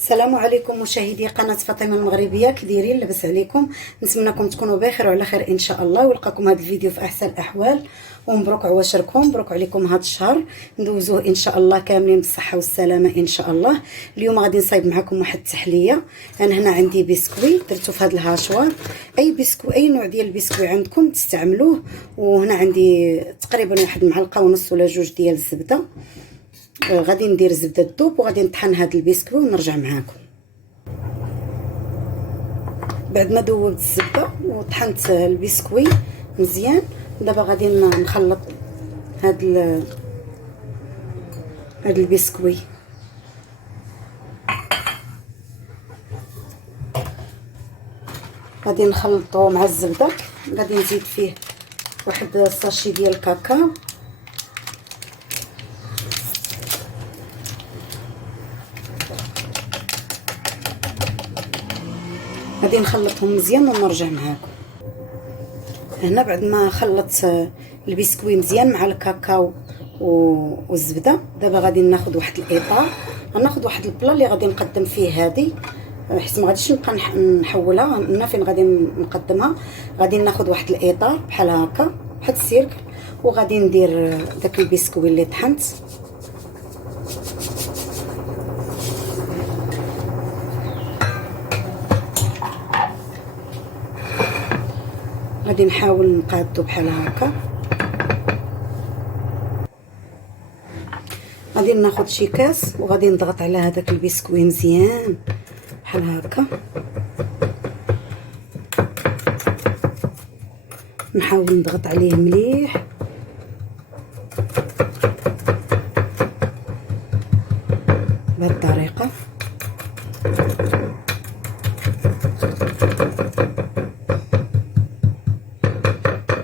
السلام عليكم مشاهدي قناه فاطمه المغربيه، كي دايرين؟ لاباس عليكم؟ نتمنىكم تكونوا بخير وعلى خير ان شاء الله، ولقاكم هذا الفيديو في احسن الاحوال، ومبروك عواشركم، مبروك عليكم هذا الشهر، ندوزوه ان شاء الله كاملين بالصحه والسلامه ان شاء الله. اليوم غادي نصايب معكم واحد التحليه. انا هنا عندي بسكوي درتو في هذا الهاشوار، اي بسكوي اي نوع ديال البسكوي عندكم تستعملوه. وهنا عندي تقريبا واحد معلقه ونص ولا جوج ديال الزبده. غادي ندير زبده الذوب وغادي نطحن هذا البسكوي ونرجع معاكم. بعد ما ذوبت الزبده وطحنت البسكوي مزيان، دابا غادي نخلط هذا البسكوي. غادي نخلطو مع الزبده، غادي نزيد فيه واحد الساشي ديال الكاكاو، غادي نخلطهم مزيان ونرجع معاكم. هنا بعد ما خلطت البسكوي مزيان مع الكاكاو والزبده، دابا غادي ناخذ واحد الاطار، غناخذ واحد البلا اللي غادي نقدم فيه هذه، حيت ما غاديش نبقى نحولها هنا فين غادي نقدمها. غادي ناخذ واحد الاطار بحال هكا، واحد السيركل، وغادي ندير داك البسكوي اللي طحنت. غادي نحاول نقادو بحال هكا. غادي ناخذ شي كاس وغادي نضغط على هذاك البسكوي مزيان بحال هكا، نحاول نضغط عليه مليح. بهذه الطريقه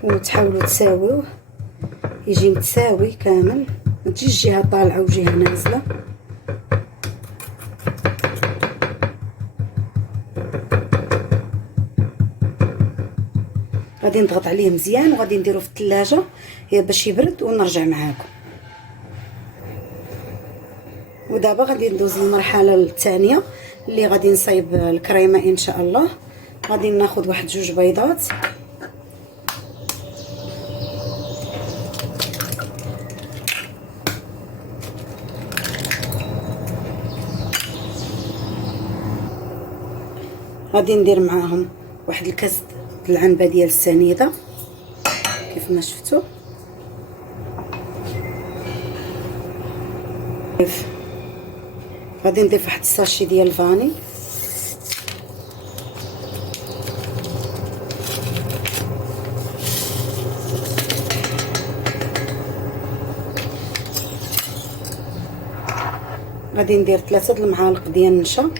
وتحاولوا تساويوه، يجي متساوي كامل، ما تجيش جهه طالعه وجهه نازله. غادي نضغط عليه مزيان وغادي نديروه في الثلاجه باش يبرد ونرجع معاكم. ودابا غادي ندوز للمرحله الثانيه اللي غادي نصايب الكريمه ان شاء الله. غادي ناخذ واحد جوج بيضات، غادي ندير معاهم واحد الكاس العنبه ديال السنيده كيف ما شفتوا. غادي نضيف واحد الساشي ديال الفاني، غادي ندير 3 المعالق ديال النشا،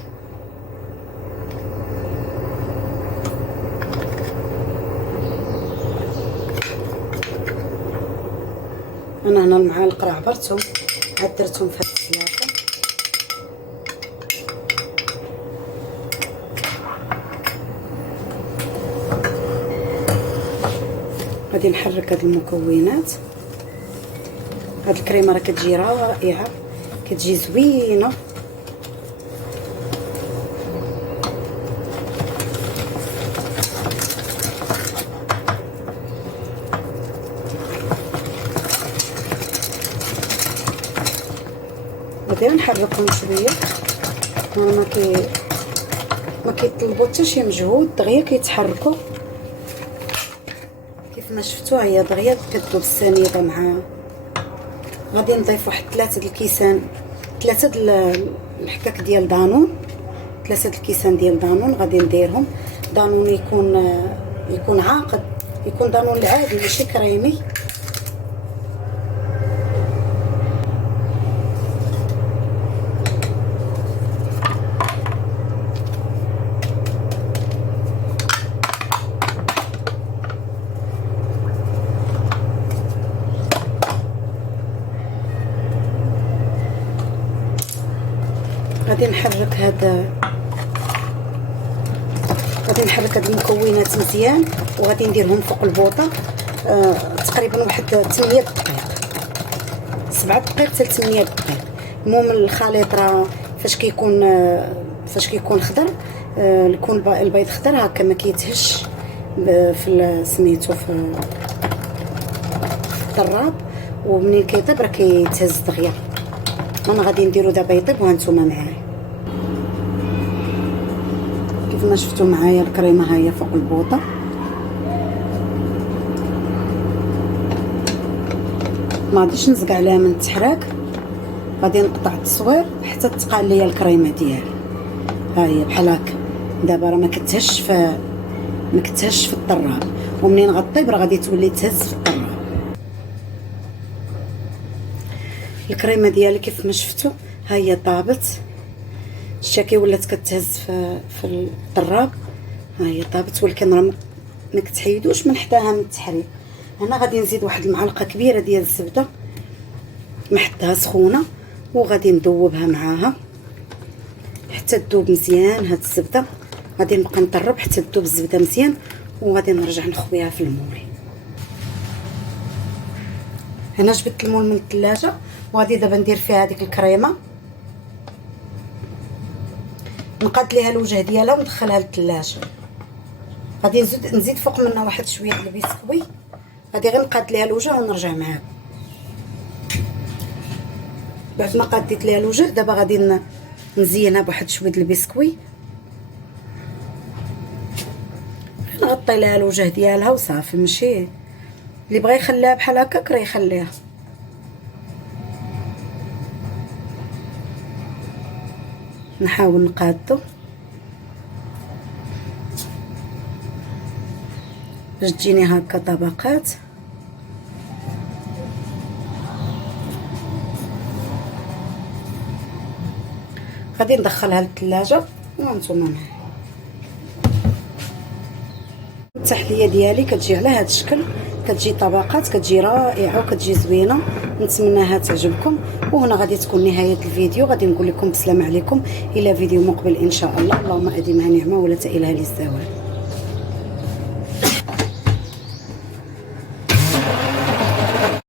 انا هنا المعالق راه عبرتهم عاد درتهم في هاد السلافه. غادي نحرك هاد المكونات. هاد الكريمه راه كتجي رائعه، كتجي زوينه. غادي نحركهم شويه، ما كيطلبوا حتى شي مجهود، دغيا كيتحركوا كيف ما شفتوا. هي دغيا كتذوب السنيده مع. غادي نضيف واحد 3 الكيسان، 3 الحكاك ديال دانون، 3 الكيسان ديال دانون غادي نديرهم. دانون يكون عاقد، يكون دانون العادي ماشي كريمي. غادي نحرك هاد المكونات مزيان، وغادي نديرهم فوق البوطه تقريبا واحد 8 دقائق، 7 دقائق حتى 8 دقائق. المهم الخليط راه فاش كيكون خضر، يكون البيض خضر هكا ما كيتهش في سميتو في الطراب، ومنين كيطيب راه كيتهز دغيا. انا غادي نديرو دابا يطيب وهانتوما معايا. كيف ما شفتوا معايا الكريمه ها هي فوق البوطه. ما غاديش نزق عليها من التحراك، غادي نقطع التصوير حتى تقال ليا الكريمه ديالي. ها هي بحال هكا. دابا راه ما كتهش في الطراب، ومنين غطيب راه غادي تولي تهز في الطراب. الكريمه ديالي كيف ما شفتوا ها هي طابت، شتي ولات كتهز في الطراب. ها هي طابت، ولكن راه ما كتحيدوش من حداها من التحريك. هنا غادي نزيد واحد المعلقه كبيره ديال الزبده محطها سخونه، وغادي ندوبها معاها حتى تذوب مزيان. هاد الزبده غادي نبقى نطرب حتى تذوب الزبده مزيان، وغادي نرجع نخويها في المول. هنا جبت المول من الثلاجه، وغادي دابا ندير فيها هذيك الكريمه، نقاد ليها الوجه ديالها وندخلها للثلاجه. غادي نزيد فوق منها واحد شويه د البسكوي، غادي غير نقاد ليها الوجه ونرجع معاكم. بعد ما قاديت ليها الوجه دابا غادي نزينها بواحد شويه د البسكوي، نغطي لها الوجه ديالها وصافي. ماشي اللي بغى يخليها بحال هكاك راه يخليها. نحاول نقادو باش تجيني هكا طبقات. غادي ندخلها للثلاجه وانتم معايا. التحليه ديالي كتجي على هذا الشكل، كتجي طبقات، كتجي رائعه وكتجي زوينه. نتمناها تعجبكم. وهنا غادي تكون نهايه الفيديو. غادي نقول لكم بسلام عليكم الى فيديو مقبل ان شاء الله. اللهم اديمها نعمه ولا تئلها للزوال.